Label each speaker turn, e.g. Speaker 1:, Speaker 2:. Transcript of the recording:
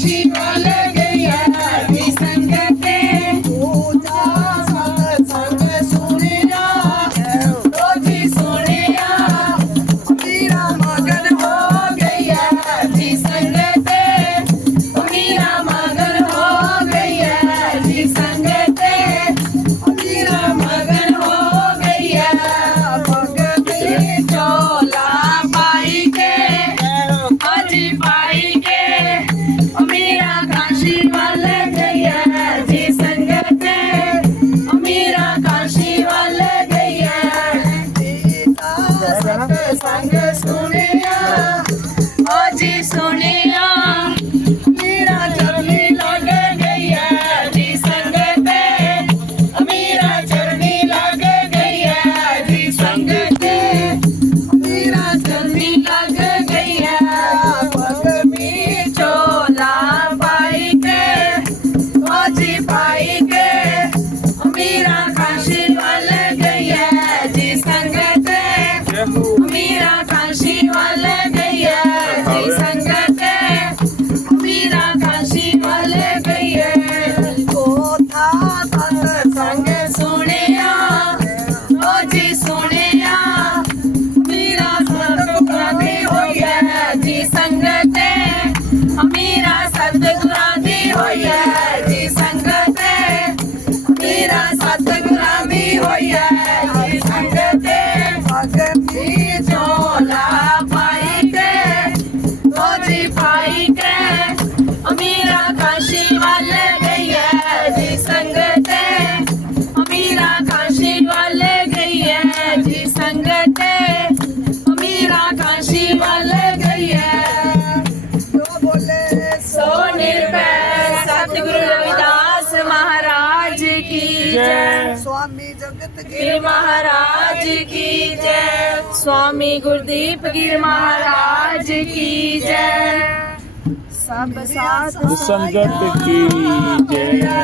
Speaker 1: she संग सुनिया मेरा चरनी लग गैया जी संग ते मेरा चरनी लग गैया Instagram, mi joyer. ਜੈ। ਸਵਾਮੀ ਜਗਤ ਗਿਰ ਮਹਾਰਾਜ ਕੀ ਜੈ। ਸਵਾਮੀ ਗੁਰਦੀਪ ਗਿਰ ਮਹਾਰਾਜ ਕੀ ਜੈ।
Speaker 2: ਸਭ ਸਾਥ ਸੰਗਤ ਕੀ ਜੈ।